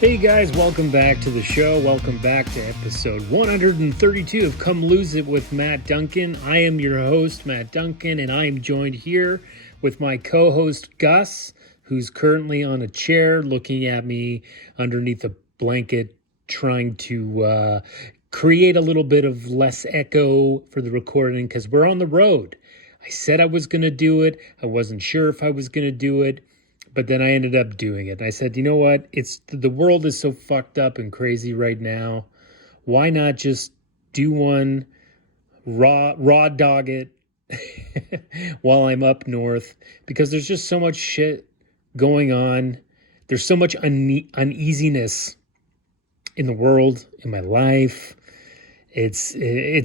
Hey guys, welcome back to the show. Welcome back to episode 132 of Come Lose It with Matt Duncan. I am your host, Matt Duncan, and I am joined here with my co-host, Gus, who's currently on a chair looking at me underneath a blanket, trying to create a little bit of less echo for the recording because we're on the road. I said I was going to do it. I wasn't sure if I was going to do it. But then I ended up doing it. And I said, you know what? The world is so fucked up and crazy right now. Why not just do one, raw dog it while I'm up north? Because there's just so much shit going on. There's so much uneasiness in the world, in my life. It's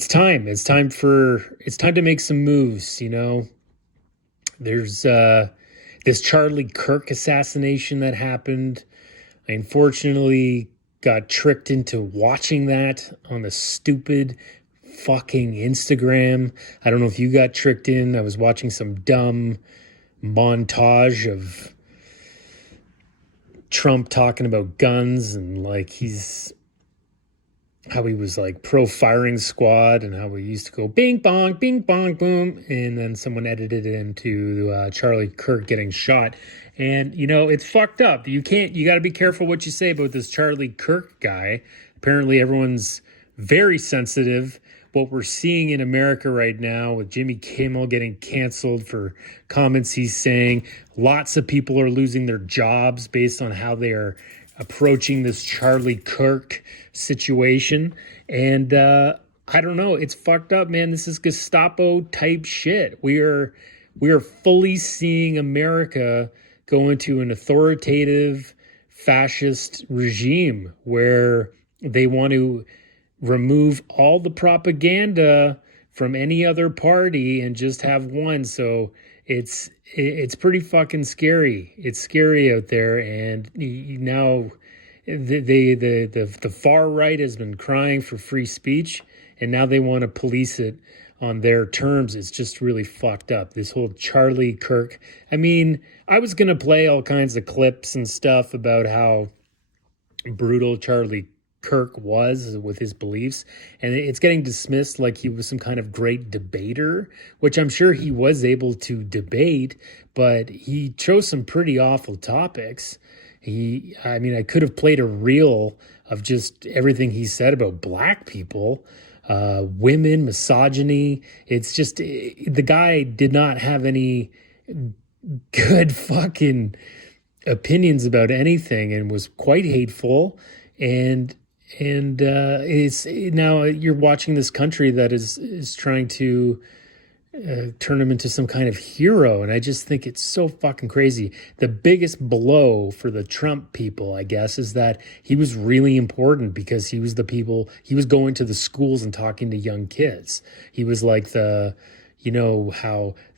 time. It's time to make some moves, you know. There's this Charlie Kirk assassination that happened. I unfortunately got tricked into watching that on the stupid fucking Instagram. I don't know if you got tricked in. I was watching some dumb montage of Trump talking about guns and like how he was like pro firing squad and how we used to go bing bong boom, and then someone edited it into Charlie Kirk getting shot. And you know, it's fucked up. You got to be careful what you say about this Charlie Kirk guy. Apparently everyone's very sensitive. What we're seeing in America right now with Jimmy Kimmel getting canceled for comments he's saying, lots of people are losing their jobs based on how they are approaching this Charlie Kirk situation. And I don't know, it's fucked up, man. This is Gestapo type shit. We are fully seeing America go into an authoritative fascist regime where they want to remove all the propaganda from any other party and just have one. So it's pretty fucking scary. It's scary out there, and now the far right has been crying for free speech, and now they want to police it on their terms. It's just really fucked up. This whole Charlie Kirk. I mean, I was gonna play all kinds of clips and stuff about how brutal Charlie Kirk was with his beliefs, and it's getting dismissed like he was some kind of great debater, which I'm sure he was able to debate, but he chose some pretty awful topics. I could have played a reel of just everything he said about black people, women, misogyny. It's just, the guy did not have any good fucking opinions about anything and was quite hateful. And it's now you're watching this country that is trying to turn him into some kind of hero, and I just think it's so fucking crazy. The biggest blow for the Trump people, I guess, is that he was really important because he was going to the schools and talking to young kids. He was like how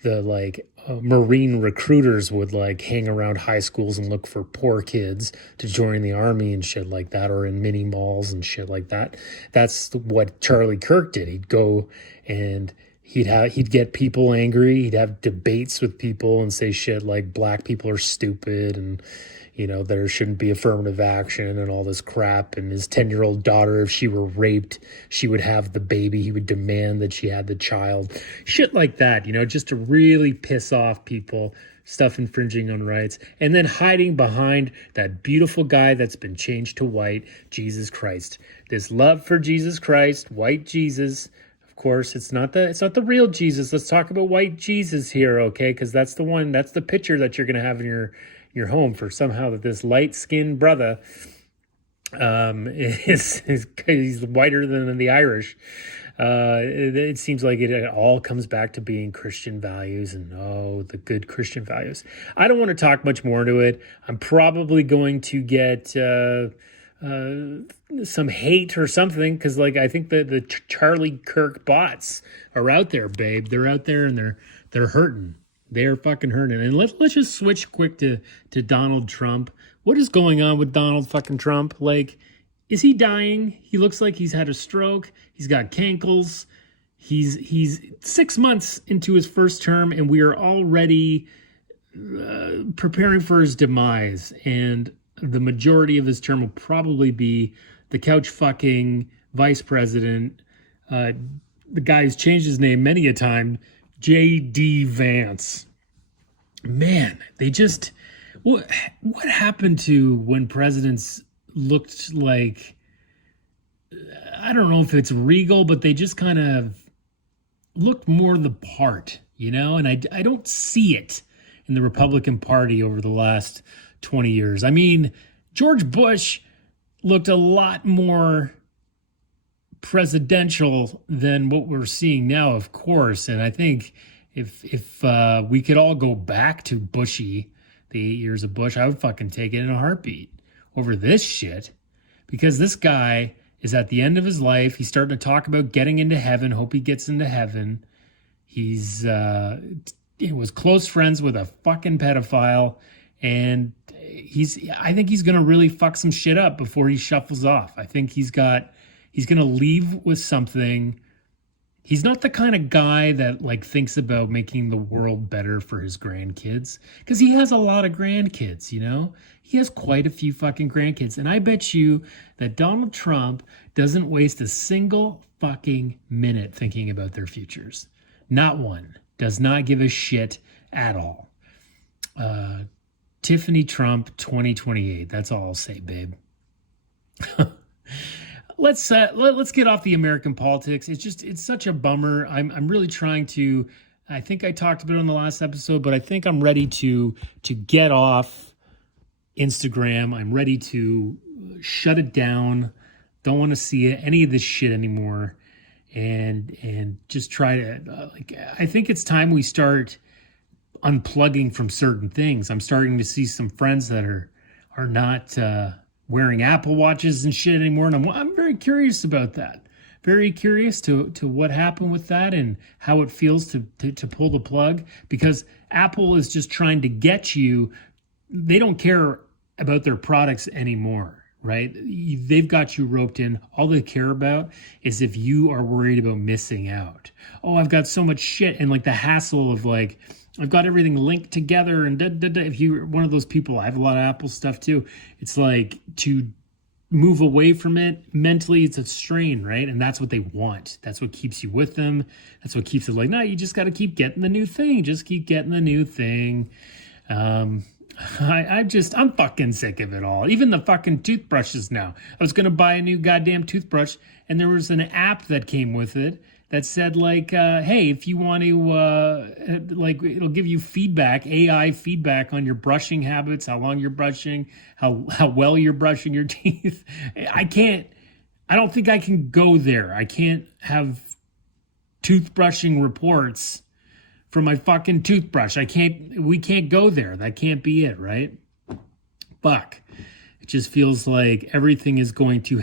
the Marine recruiters would like hang around high schools and look for poor kids to join the army and shit like that, or in mini malls and shit like that. That's what Charlie Kirk did. He'd go and he'd get people angry. He'd have debates with people and say shit like black people are stupid and, you know, there shouldn't be affirmative action and all this crap. And his 10-year-old daughter, if she were raped, she would have the baby. He would demand that she had the child. Shit like that, you know, just to really piss off people, stuff infringing on rights. And then hiding behind that beautiful guy that's been changed to white, Jesus Christ. This love for Jesus Christ, white Jesus. Of course, it's not the real Jesus. Let's talk about white Jesus here, okay? Because that's the picture that you're going to have in your home for somehow that this light-skinned brother he's whiter than the Irish. It seems like it all comes back to being Christian values and the good Christian values. I don't want to talk much more into it. I'm probably going to get some hate or something because I think the Charlie Kirk bots are out there, babe. They're out there and they're hurting. They're fucking hurting. And let's just switch quick to Donald Trump. What is going on with Donald fucking Trump? Is he dying? He looks like he's had a stroke. He's got cankles. He's 6 months into his first term, and we are already preparing for his demise. And the majority of his term will probably be the couch fucking vice president, uh, the guy who's changed his name many a time, J.D. Vance. Man, they just what happened to when presidents looked like, I don't know if it's regal, but they just kind of looked more the part, and I don't see it in the Republican Party over the last 20 years. I mean, George Bush looked a lot more presidential than what we're seeing now, of course. And I think if we could all go back to Bushy, the 8 years of Bush, I would fucking take it in a heartbeat over this shit. Because this guy is at the end of his life. He's starting to talk about getting into heaven. Hope he gets into heaven. He was close friends with a fucking pedophile. And I think he's going to really fuck some shit up before he shuffles off. I think he's going to leave with something. He's not the kind of guy that like thinks about making the world better for his grandkids, because he has a lot of grandkids, He has quite a few fucking grandkids. And I bet you that Donald Trump doesn't waste a single fucking minute thinking about their futures. Not one. Does not give a shit at all. Tiffany Trump 2028. That's all I'll say, babe. Let's get off the American politics. It's such a bummer. I'm really trying to. I think I talked about it in the last episode, but I think I'm ready to get off Instagram. I'm ready to shut it down. Don't want to see any of this shit anymore, and just try to I think it's time we start unplugging from certain things. I'm starting to see some friends that are not wearing Apple Watches and shit anymore, and I'm very curious about that. Very curious to what happened with that and how it feels to pull the plug, because Apple is just trying to get you. They don't care about their products anymore, right? They've got you roped in. All they care about is if you are worried about missing out. Oh, I've got so much shit, and like the hassle of like, I've got everything linked together, and if you're one of those people, I have a lot of Apple stuff too. It's like to move away from it mentally, it's a strain, right? And that's what they want. That's what keeps you with them. That's what keeps it like, no, you just got to keep getting the new thing. Just keep getting the new thing. I'm fucking sick of it all. Even the fucking toothbrushes now. I was going to buy a new goddamn toothbrush, and there was an app that came with it that said like, hey, if you want to, it'll give you feedback, AI feedback on your brushing habits, how long you're brushing, how well you're brushing your teeth. I don't think I can go there. I can't have toothbrushing reports from my fucking toothbrush. We can't go there. That can't be it, right? Fuck. It just feels like everything is going to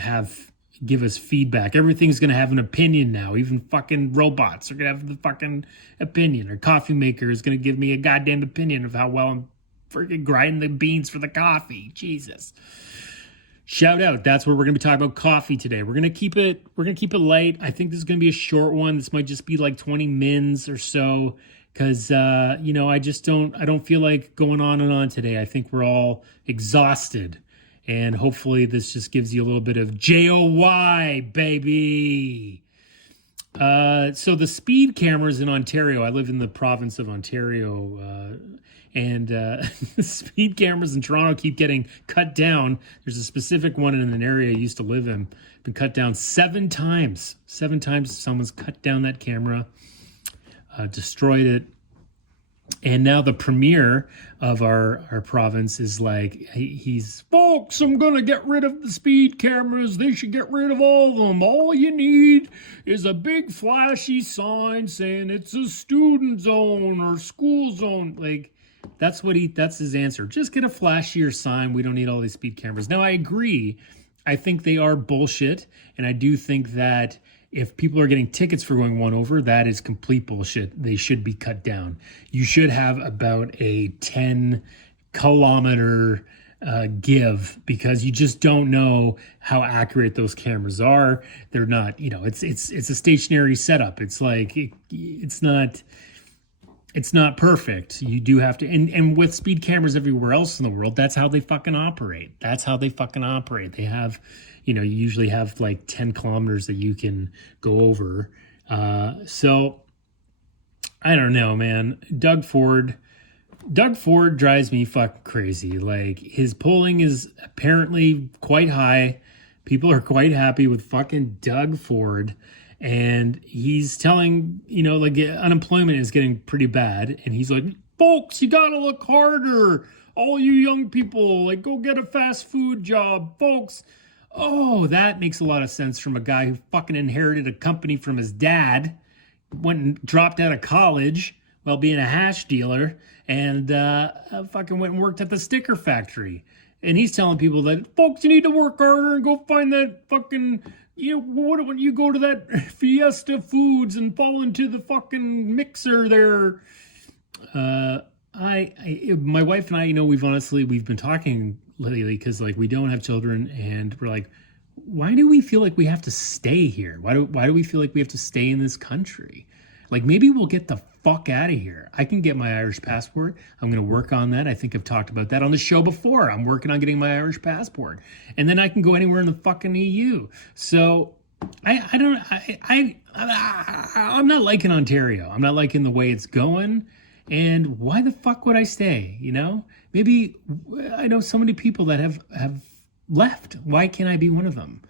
give us feedback. Everything's going to have an opinion now. Even fucking robots are going to have the fucking opinion. Or coffee maker is going to give me a goddamn opinion of how well I'm freaking grinding the beans for the coffee. Jesus. Shout out. That's where we're going to be talking about coffee today. We're going to keep it light. I think this is going to be a short one. This might just be like 20 mins or so, because I don't feel like going on and on today. I think we're all exhausted. And hopefully this just gives you a little bit of JOY, baby. So the speed cameras in Ontario, I live in the province of Ontario, and the speed cameras in Toronto keep getting cut down. There's a specific one in an area I used to live in, been cut down 7 times. 7 times someone's cut down that camera, destroyed it. And now the premier of our province is like, he's, folks, I'm going to get rid of the speed cameras. They should get rid of all of them. All you need is a big flashy sign saying it's a student zone or school zone. Like, that's his answer. Just get a flashier sign. We don't need all these speed cameras. Now, I agree. I think they are bullshit. And I do think that if people are getting tickets for going one over, that is complete bullshit. They should be cut down. You should have about a 10-kilometer give, because you just don't know how accurate those cameras are. They're not, it's a stationary setup. It's like, it's not, it's not perfect. You do have to, and with speed cameras everywhere else in the world, that's how they fucking operate. That's how they fucking operate. They have, you usually have like 10 kilometers that you can go over. So I don't know, man. Doug Ford drives me fucking crazy. Like, his polling is apparently quite high. People are quite happy with fucking Doug Ford. And he's telling, like, unemployment is getting pretty bad. And he's like, folks, you gotta look harder. All you young people, like, go get a fast food job, folks. Oh, that makes a lot of sense from a guy who fucking inherited a company from his dad, went and dropped out of college while being a hash dealer, and fucking went and worked at the sticker factory. And he's telling people that, folks, you need to work harder and go find that fucking, what when you go to that Fiesta Foods and fall into the fucking mixer there. My wife and I, we've been talking lately because, like, we don't have children, and we're like, why do we feel like we have to stay here? Why do we feel like we have to stay in this country? Like, maybe we'll get the fuck out of here. I can get my Irish passport. I'm going to work on that. I think I've talked about that on the show before. I'm working on getting my Irish passport. And then I can go anywhere in the fucking EU. So I'm not liking Ontario. I'm not liking the way it's going. And why the fuck would I stay? Maybe I know so many people that have left. Why can't I be one of them?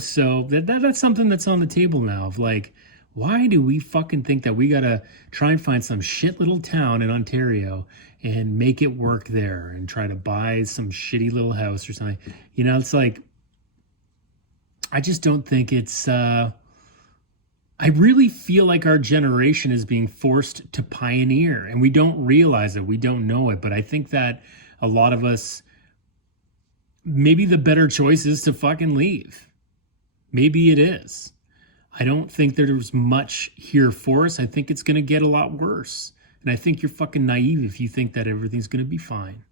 So that's something that's on the table now, of like, why do we fucking think that we gotta try and find some shit little town in Ontario and make it work there and try to buy some shitty little house or something? It's like, I just don't think it's, I really feel like our generation is being forced to pioneer, and we don't realize it. We don't know it. But I think that a lot of us, maybe the better choice is to fucking leave. Maybe it is. I don't think there's much here for us. I think it's going to get a lot worse. And I think you're fucking naive if you think that everything's going to be fine.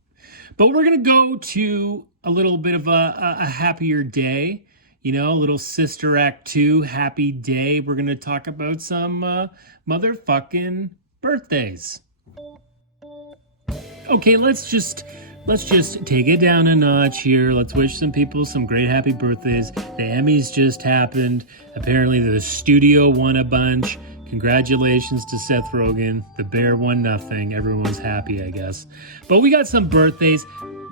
But we're going to go to a little bit of a happier day. A little Sister Act 2 happy day. We're going to talk about some motherfucking birthdays. Okay, let's just take it down a notch here. Let's wish some people some great happy birthdays. The Emmys just happened. Apparently the studio won a bunch. Congratulations to Seth Rogen. The Bear won nothing. Everyone was happy, I guess. But we got some birthdays.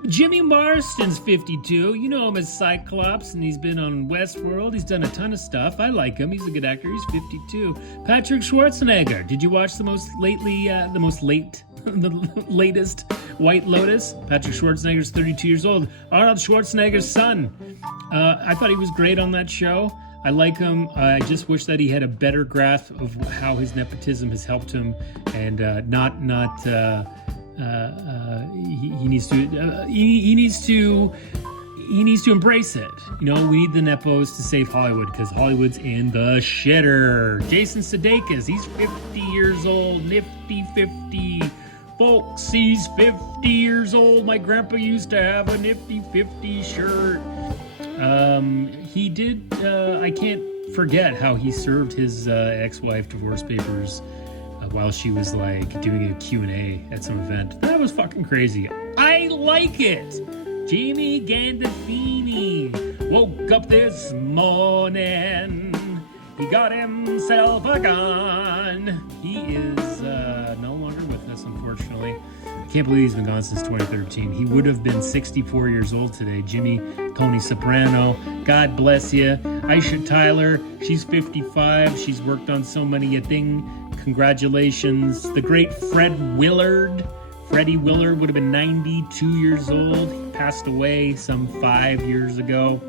Jimmy Marston's 52. You know him as Cyclops, and he's been on Westworld. He's done a ton of stuff. I like him. He's a good actor. He's 52. Patrick Schwarzenegger. Did you watch the latest White Lotus? Patrick Schwarzenegger's 32 years old. Arnold Schwarzenegger's son. I thought he was great on that show. I like him. I just wish that he had a better grasp of how his nepotism has helped him, and he needs to embrace it. We need the nepos to save Hollywood, because Hollywood's in the shitter. Jason Sudeikis, he's 50 years old. Nifty 50. Folks, he's 50 years old. My grandpa used to have a Nifty 50 shirt. He did, I can't forget how he served his ex-wife divorce papers while she was like doing a Q&A at some event. That was fucking crazy. I like it. Jamie Gandolfini woke up this morning. He got himself a gun. He is no longer with us, unfortunately. I can't believe he's been gone since 2013. He would have been 64 years old today. Jimmy Tony Soprano, God bless you. Aisha Tyler, she's 55. She's worked on so many a thing. Congratulations. The great Fred Willard. Freddie Willard would have been 92 years old. He passed away some 5 years ago.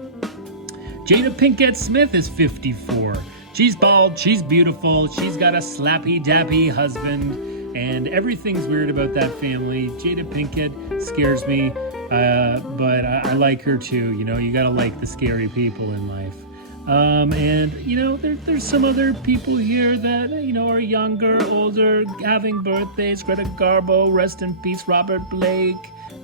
Jada Pinkett Smith is 54. She's bald, she's beautiful, she's got a slappy-dappy husband, and everything's weird about that family. Jada Pinkett scares me, but I like her too. You gotta like the scary people in life. And, there's some other people here that, are younger, older, having birthdays. Greta Garbo, rest in peace. Robert Blake,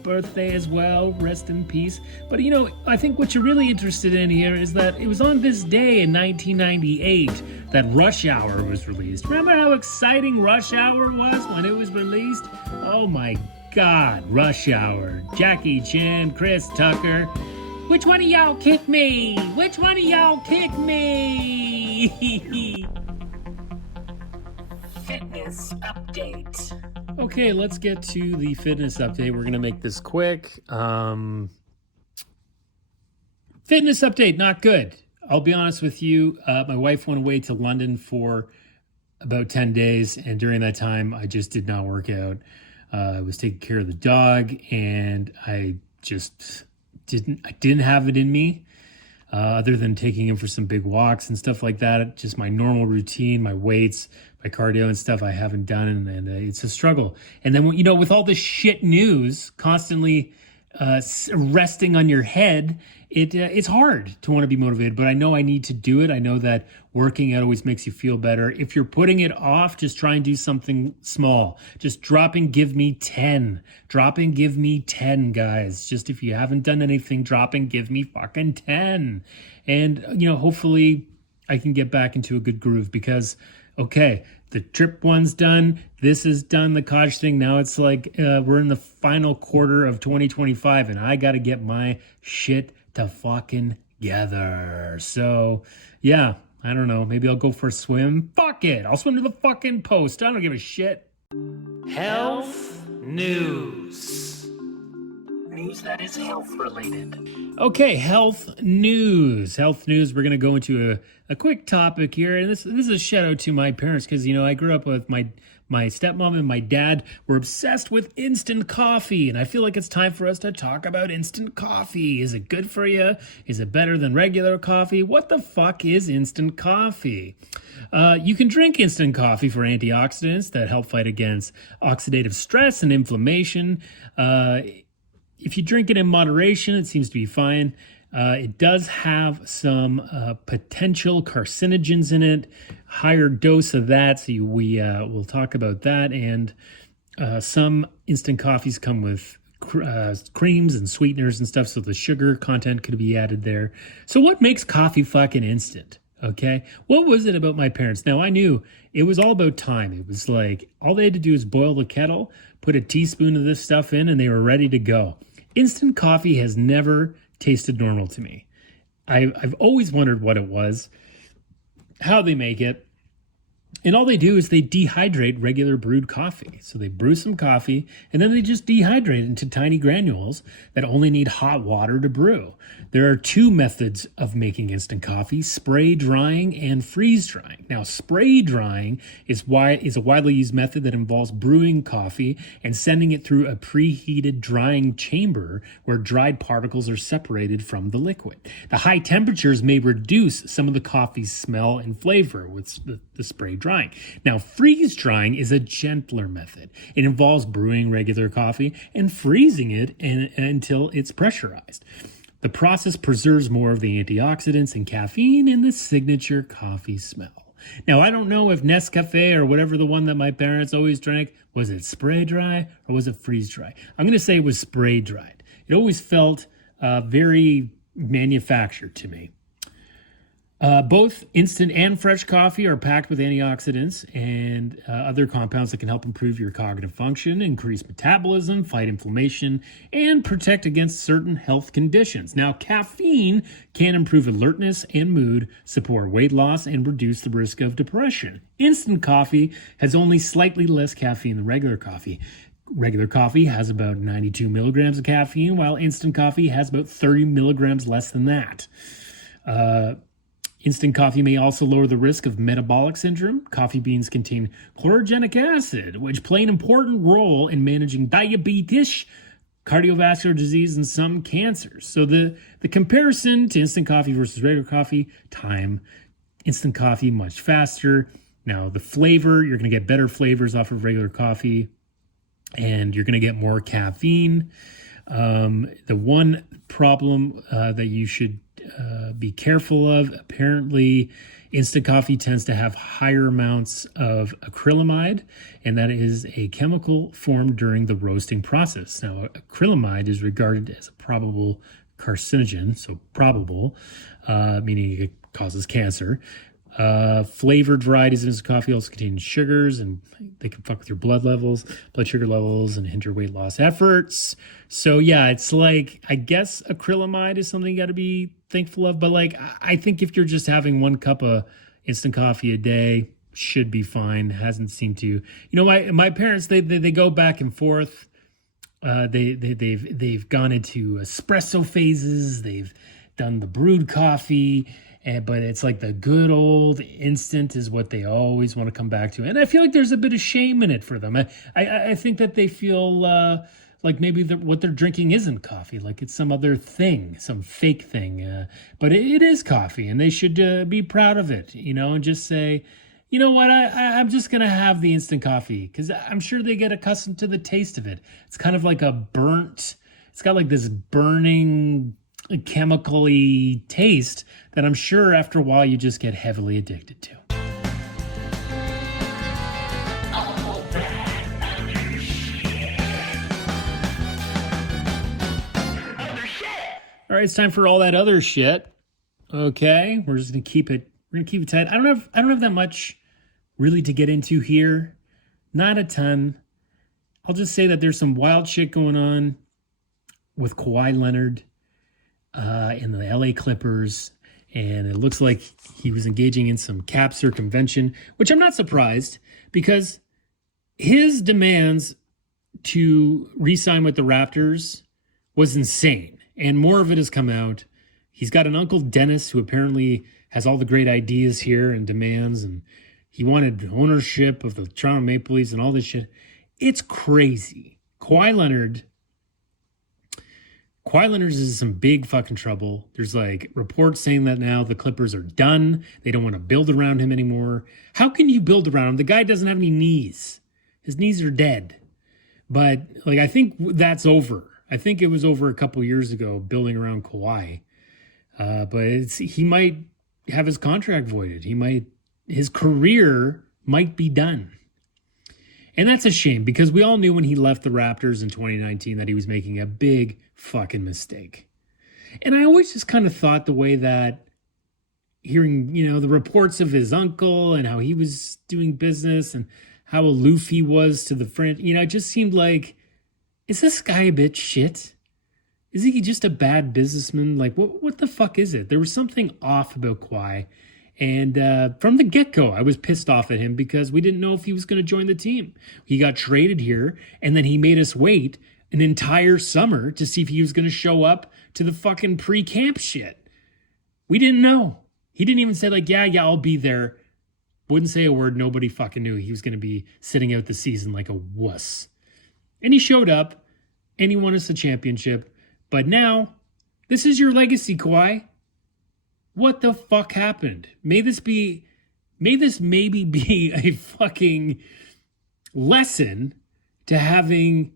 birthday as well, rest in peace. But, I think what you're really interested in here is that it was on this day in 1998 that Rush Hour was released. Remember how exciting Rush Hour was when it was released? Oh my God, Rush Hour. Jackie Chan, Chris Tucker. Which one of y'all kicked me? Which one of y'all kicked me? Fitness update. Okay, let's get to the fitness update. We're going to make this quick. Fitness update, not good. I'll be honest with you. My wife went away to London for about 10 days, and during that time, I just did not work out. I was taking care of the dog, and I just didn't have it in me, other than taking him for some big walks and stuff like that. Just my normal routine, my weights, my cardio and stuff I haven't done, and it's a struggle. And then, with all this shit news constantly resting on your head, it's hard to want to be motivated, but I know I need to do it. I know that working out always makes you feel better. If you're putting it off, just try and do something small. Just drop and give me 10. Drop and give me 10, guys. Just if you haven't done anything, drop and give me fucking 10. And, hopefully I can get back into a good groove because, okay, the trip one's done. This is done, the Koch thing. Now it's like we're in the final quarter of 2025 and I got to get my shit to fucking gather. So, yeah, I don't know. Maybe I'll go for a swim. Fuck it. I'll swim to the fucking post. I don't give a shit. Health news. News that is health related. Okay, health news. Health news. We're going to go into a quick topic here. And this is a shout out to my parents because, I grew up with my stepmom and my dad were obsessed with instant coffee. And I feel like it's time for us to talk about instant coffee. Is it good for you? Is it better than regular coffee? What the fuck is instant coffee? You can drink instant coffee for antioxidants that help fight against oxidative stress and inflammation. If you drink it in moderation, it seems to be fine. It does have some potential carcinogens in it, higher dose of that. So we'll talk about that. And some instant coffees come with creams and sweeteners and stuff. So the sugar content could be added there. So what makes coffee fucking instant? Okay. What was it about my parents? Now I knew it was all about time. It was like all they had to do is boil the kettle, put a teaspoon of this stuff in, and they were ready to go. Instant coffee has never tasted normal to me. I've always wondered what it was, how they make it. And all they do is they dehydrate regular brewed coffee. So they brew some coffee and then they just dehydrate it into tiny granules that only need hot water to brew. There are two methods of making instant coffee: spray drying and freeze drying. Now, spray drying is a widely used method that involves brewing coffee and sending it through a preheated drying chamber where dried particles are separated from the liquid. The high temperatures may reduce some of the coffee's smell and flavor with the spray drying. Now, freeze drying is a gentler method. It involves brewing regular coffee and freezing it until it's pressurized. The process preserves more of the antioxidants and caffeine in the signature coffee smell. Now, I don't know if Nescafe or whatever the one that my parents always drank, was it spray dry or was it freeze dry? I'm going to say it was spray dried. It always felt very manufactured to me. Both instant and fresh coffee are packed with antioxidants and other compounds that can help improve your cognitive function, increase metabolism, fight inflammation, and protect against certain health conditions. Now, caffeine can improve alertness and mood, support weight loss, and reduce the risk of depression. Instant coffee has only slightly less caffeine than regular coffee. Regular coffee has about 92 milligrams of caffeine, while instant coffee has about 30 milligrams less than that. Instant coffee may also lower the risk of metabolic syndrome. Coffee beans contain chlorogenic acid, which play an important role in managing diabetes, cardiovascular disease, and some cancers. So the comparison to instant coffee versus regular coffee: time. Instant coffee, much faster. Now, the flavor, you're going to get better flavors off of regular coffee, and you're going to get more caffeine. The one problem that you should be careful of. Apparently, instant coffee tends to have higher amounts of acrylamide, and that is a chemical formed during the roasting process. Now, acrylamide is regarded as a probable carcinogen, so probable, meaning it causes cancer. Flavored varieties of instant coffee also contain sugars, and they can fuck with your blood sugar levels, and hinder weight loss efforts. So yeah, it's like, I guess acrylamide is something you got to be thankful of. But like, I think if you're just having 1 cup of instant coffee a day, should be fine. Hasn't seemed to, my parents, they go back and forth. They've gone into espresso phases. They've done the brewed coffee. But it's like the good old instant is what they always want to come back to. And I feel like there's a bit of shame in it for them. I think that they feel like maybe what they're drinking isn't coffee, like it's some other thing, some fake thing. But it is coffee, and they should be proud of it, and just say, you know what, I'm just going to have the instant coffee, because I'm sure they get accustomed to the taste of it. It's kind of like it's got like this burning chemically taste that I'm sure after a while you just get heavily addicted to. All right, it's time for all that other shit. Okay, we're just gonna keep it. We're gonna keep it tight. I don't have that much really to get into here. Not a ton. I'll just say that there's some wild shit going on with Kawhi Leonard in the LA Clippers, and it looks like he was engaging in some cap circumvention, which I'm not surprised, because his demands to re-sign with the Raptors was insane, and more of it has come out. He's got an uncle, Dennis, who apparently has all the great ideas here and demands, and he wanted ownership of the Toronto Maple Leafs and all this shit. It's crazy. Kawhi Leonard is in some big fucking trouble. There's like reports saying that now the Clippers are done. They don't want to build around him anymore. How can you build around him? The guy doesn't have any knees. His knees are dead. But like, I think that's over. I think it was over a couple years ago, building around Kawhi. But he might have his contract voided. His career might be done. And that's a shame, because we all knew when he left the Raptors in 2019 that he was making a big fucking mistake. And I always just kind of thought the way that hearing, the reports of his uncle and how he was doing business and how aloof he was to the friend, it just seemed like, is this guy a bit shit? Is he just a bad businessman? Like, what the fuck is it? There was something off about Kawhi. And from the get-go, I was pissed off at him because we didn't know if he was going to join the team. He got traded here, and then he made us wait an entire summer to see if he was going to show up to the fucking pre-camp shit. We didn't know. He didn't even say, like, yeah, I'll be there. Wouldn't say a word. Nobody fucking knew he was going to be sitting out the season like a wuss. And he showed up, and he won us the championship. But now, this is your legacy, Kawhi. What the fuck happened? May this maybe be a fucking lesson to having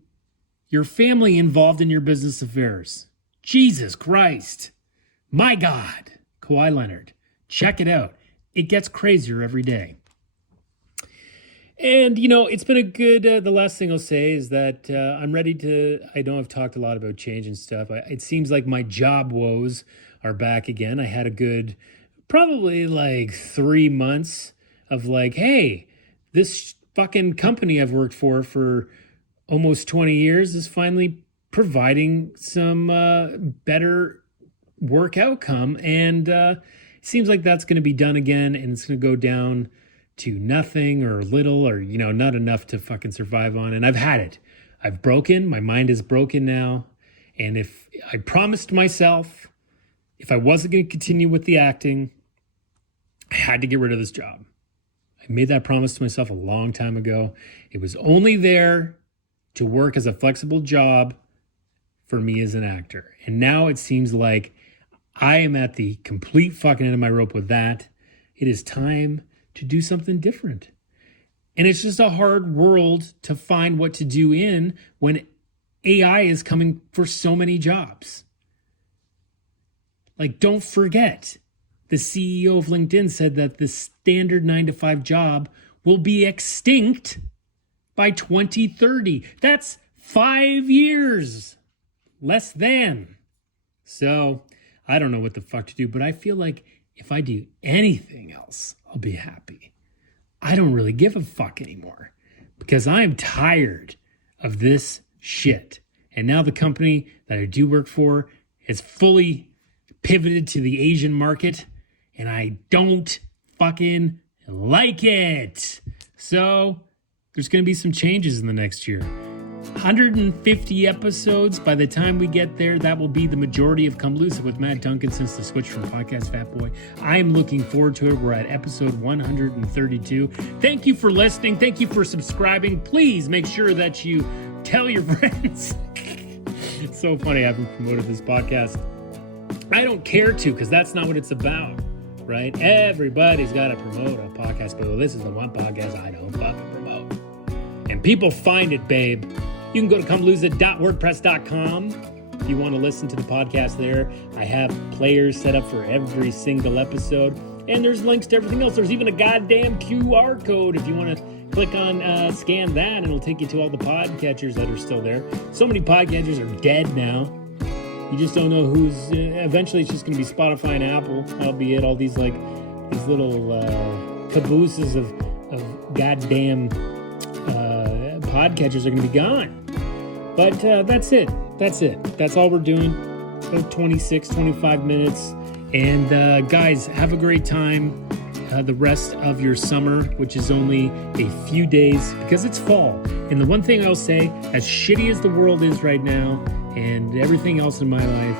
your family involved in your business affairs. Jesus Christ. My God. Kawhi Leonard. Check it out. It gets crazier every day. And, it's been a good, the last thing I'll say is that I'm ready to, I know I've talked a lot about change and stuff. It seems like my job woes are back again. I had a good, probably like 3 months of like, hey, this fucking company I've worked for almost 20 years is finally providing some better work outcome. And it seems like that's going to be done again, and it's going to go down to nothing or little or, not enough to fucking survive on. And I've had it. I've broken. My mind is broken now. And if I promised myself, if I wasn't going to continue with the acting, I had to get rid of this job. I made that promise to myself a long time ago. It was only there to work as a flexible job for me as an actor. And now it seems like I am at the complete fucking end of my rope with that. It is time to do something different. And it's just a hard world to find what to do in when AI is coming for so many jobs. Like, don't forget, the CEO of LinkedIn said that the standard 9-to-5 job will be extinct by 2030. That's 5 years. Less than. So, I don't know what the fuck to do, but I feel like if I do anything else, I'll be happy. I don't really give a fuck anymore because I'm tired of this shit. And now the company that I do work for has fully pivoted to the Asian market, and I don't fucking like it. So there's going to be some changes in the next year. 150 episodes. By the time we get there, that will be the majority of Come Lucid with Matt Duncan since the switch from Podcast Fat Boy. I'm looking forward to it. We're at episode 132. Thank you for listening. Thank you for subscribing. Please make sure that you tell your friends. It's so funny I haven't promoted this podcast. I don't care to, because that's not what it's about, right? Everybody's got to promote a podcast, but this is the one podcast I don't fucking promote. And people find it, babe. You can go to comeluzid.wordpress.com if you want to listen to the podcast there. I have players set up for every single episode, and there's links to everything else. There's even a goddamn QR code if you want to click on scan that, and it'll take you to all the podcatchers that are still there. So many podcatchers are dead now. You just don't know who's... eventually, it's just going to be Spotify and Apple, albeit all these little cabooses of goddamn podcatchers are going to be gone. But that's it. That's all we're doing. About 25 minutes. And guys, have a great time the rest of your summer, which is only a few days because it's fall. And the one thing I'll say, as shitty as the world is right now and everything else in my life,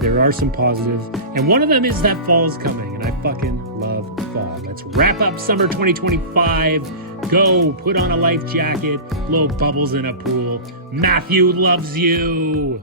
there are some positives. And one of them is that fall is coming. And I fucking love fall. Let's wrap up summer 2025. Go put on a life jacket, blow bubbles in a pool. Matthew loves you.